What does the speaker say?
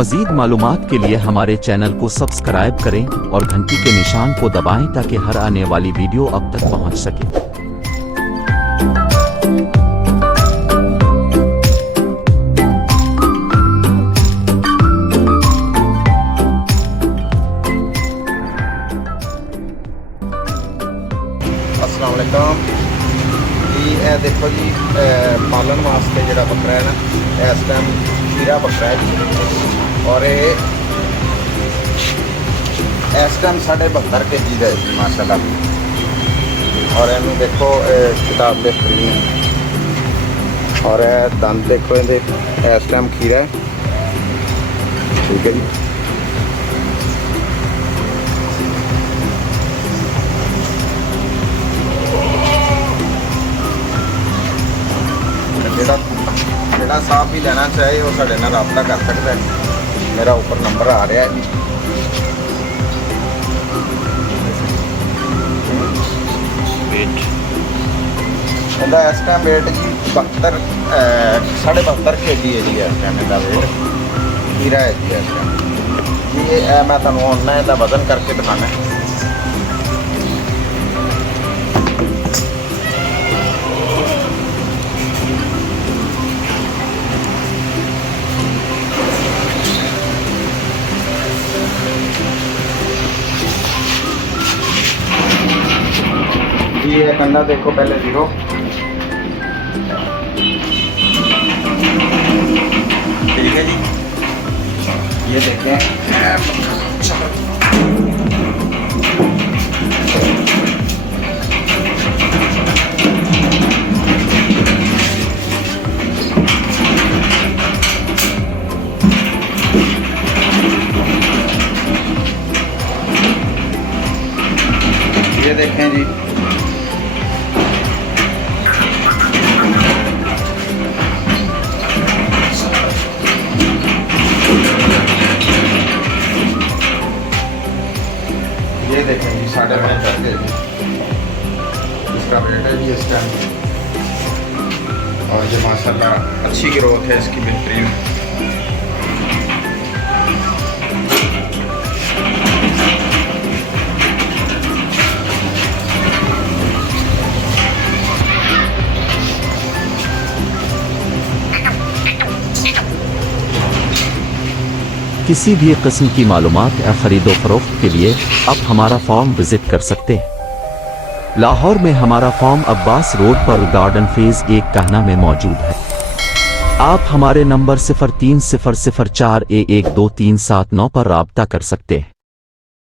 मज़ीद मालूमात के लिए हमारे चैनल को सब्सक्राइब करें और घंटी के निशान को दबाएं ताकि हर आने वाली वीडियो अब तक पहुंच सके। अस्सलाम वालेकुम जी। ए देखो जी, पालन वास्ते जो बकरा है ना, इस टाइम खीरा बकरा है जी, और ये इस टाइम 72.5 kg का है जी माशाल्लाह। और इनू देखो किताब बेहतरीन, और दंद देखो ये इस टाइम खीरा है, ठीक है जी। ਜਿਹੜਾ साफ भी लेना चाहे वो साढ़े नाल रब्ता कर सकता है। मेरा ऊपर नंबर आ रहा है जी। इनका इस टाइम वेट जी 72.5 kg है जी। इस टाइम इनका वेट खीरा है जी। इस टाइम जी ये मैं तुहानूं ऑनलाइन इसका वजन करके दिखाना है। ये कंधा देखो पहले 0, ठीक है जी। ये देखें ये देखें जी। ये देखें जी 72.5 kg इसका वेट है जी इस टाइम। और ये माशाल्लाह अच्छी ग्रोथ है इसकी, बेहतरीन। किसी भी किस्म की मालूमात या ख़रीदो फरोख्त के लिए आप हमारा फॉर्म विज़िट कर सकते हैं। लाहौर में हमारा फॉर्म अब्बास रोड पर गार्डन फेज़ 1 कहना में मौजूद है। आप हमारे नंबर 0300412379 पर राब्ता कर सकते हैं।